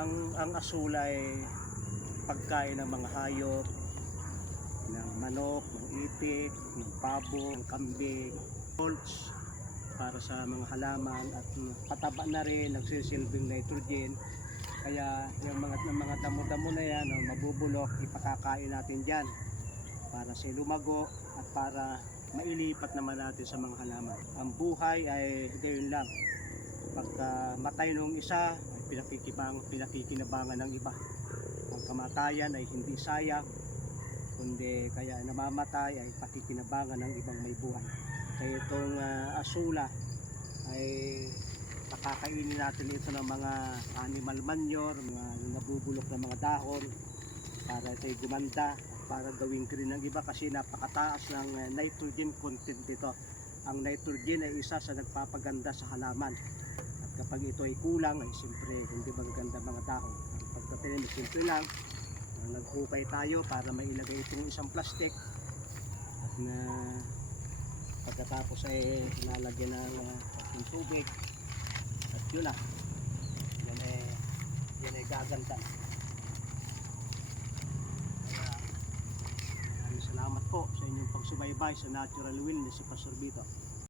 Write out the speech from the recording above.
Ang asul ay pagkain ng mga hayop, ng manok, ng itik, ng pabo, ng kambing, mulch para sa mga halaman at pataba na rin, nagsisilbing nitrogen. Kaya yung mga damo-damo na yan, mabubulok, ipakakain natin dyan para sa lumago at para mailipat naman natin sa mga halaman. Ang buhay ay gayon lang. Pagka matay nung isa, ay pinakikinabangan ng iba. Ang kamatayan ay hindi sayang, kundi kaya namamatay ay pakikinabangan ng ibang may buhay. Kaya itong asula ay pakakainin natin ito ng mga animal manure, mga nabubulok na mga dahon para ito'y gumanda at para gawing green ng iba kasi napakataas ng nitrogen content dito. Ang nitrogen ay isa sa nagpapaganda sa halaman. At kapag ito ay kulang ay siyempre hindi maganda mga dahon. Pagkatapos simple lang, naghukay tayo para mailagay itong isang plastic at na pagkatapos ay lalagyan ng tubig at yun na yan ay gaganda. Kaya salamat po sa inyong pagsubaybay sa Natural Wellness si Pastor Vito.